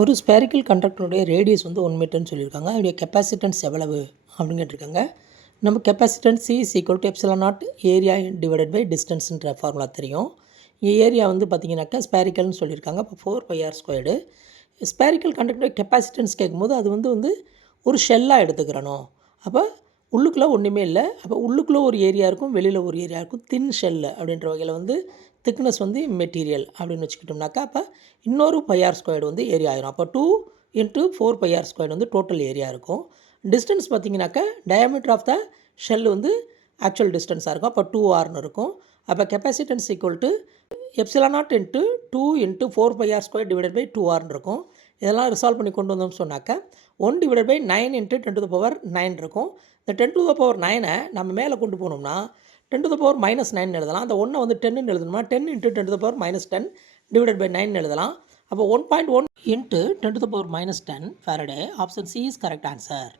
ஒரு spherical கண்டக்டருடைய radius வந்து 1 மீட்டர்னு சொல்லியிருக்காங்க. அதோடைய கெப்பாசிட்டன்ஸ் எவ்வளவு அப்படின்னு கேட்டிருக்காங்க. நம்ம capacitance C is equal to epsilon naught area divided by டிஸ்டன்ஸ்ன்ற ஃபார்முலா தெரியும். ஏரியா வந்து பார்த்தீங்கன்னாக்கா ஸ்பேரிக்கல்னு சொல்லியிருக்காங்க. அப்போ 4πr². ஸ்பேரிக்கல் கண்டக்டருடைய கெப்பாசிட்டன்ஸ் கேட்கும்போது அது வந்து ஒரு ஷெல்லாக எடுத்துக்கிறணும். அப்போ உள்ளுக்குள்ளே ஒன்றுமே இல்லை. அப்போ உள்ளுக்குள்ளே ஒரு ஏரியா இருக்கும், வெளியில் ஒரு ஏரியா இருக்கும். தின் ஷெல் அப்படின்ற வகையில் வந்து திக்னஸ் வந்து மெட்டீரியல் அப்படின்னு வச்சுக்கிட்டோம்னாக்கா, அப்போ இன்னொரு πr² வந்து ஏரியா ஆயிரும். அப்போ 2 × 4πr² வந்து டோட்டல் ஏரியா இருக்கும். டிஸ்டன்ஸ் பார்த்திங்கனாக்கா டயாமீட்டர் ஆஃப் த ஷெல் வந்து ஆக்சுவல் டிஸ்டன்ஸாக இருக்கும். அப்போ 2r இருக்கும். அப்போ capacitance equal to epsilon naught × 2 × 4πr² divided by 2r இருக்கும். இதெல்லாம் ரிசால்வ் பண்ணி கொண்டு வந்தோம்னு சொன்னாக்கா 1 / 9 × 10⁻9 இருக்கும். இந்த 10⁻9 நம்ம மேலே கொண்டு போனோம்னா 10⁻−9 எழுதலாம். அந்த 1 வந்து 10ன்னு எழுதணும்னா 10 × 10⁻10 டிவைடட் பை 9 எழுதலாம். அப்போ 1.1 × 10⁻10 Faraday. Option C is correct answer.